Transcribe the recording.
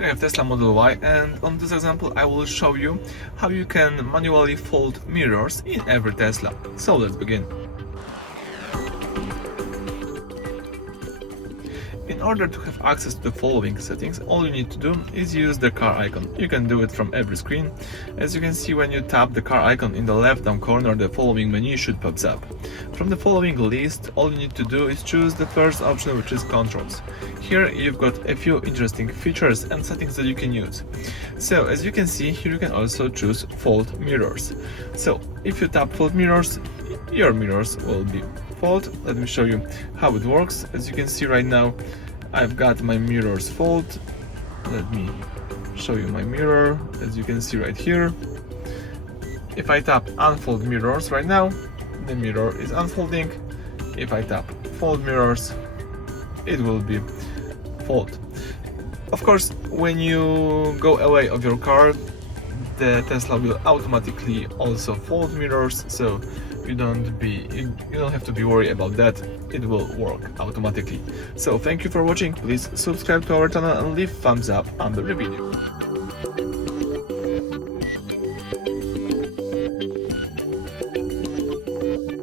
Here I have Tesla Model Y, and on this example I will show you how you can manually fold mirrors in every Tesla. So let's begin. In order to have access to the following settings, all you need to do is use the car icon. You can do it from every screen. As you can see, when you tap the car icon in the left down corner, the following menu should pop up. From the following list, all you need to do is choose the first option, which is controls. Here you've got a few interesting features and settings that you can use. So as you can see, here you can also choose fold mirrors. So if you tap fold mirrors, your mirrors will be fold. Let me show you how it works. As you can see right now, I've got my mirrors fold. Let me show you my mirror. As you can see right here, if I tap unfold mirrors right now, the mirror is unfolding. If I tap fold mirrors, it will be fold. Of course, when you go away of your car, the Tesla will automatically also fold mirrors, so you don't have to be worried about that. It will work automatically. So thank you for watching. Please subscribe to our channel and leave thumbs up under the video.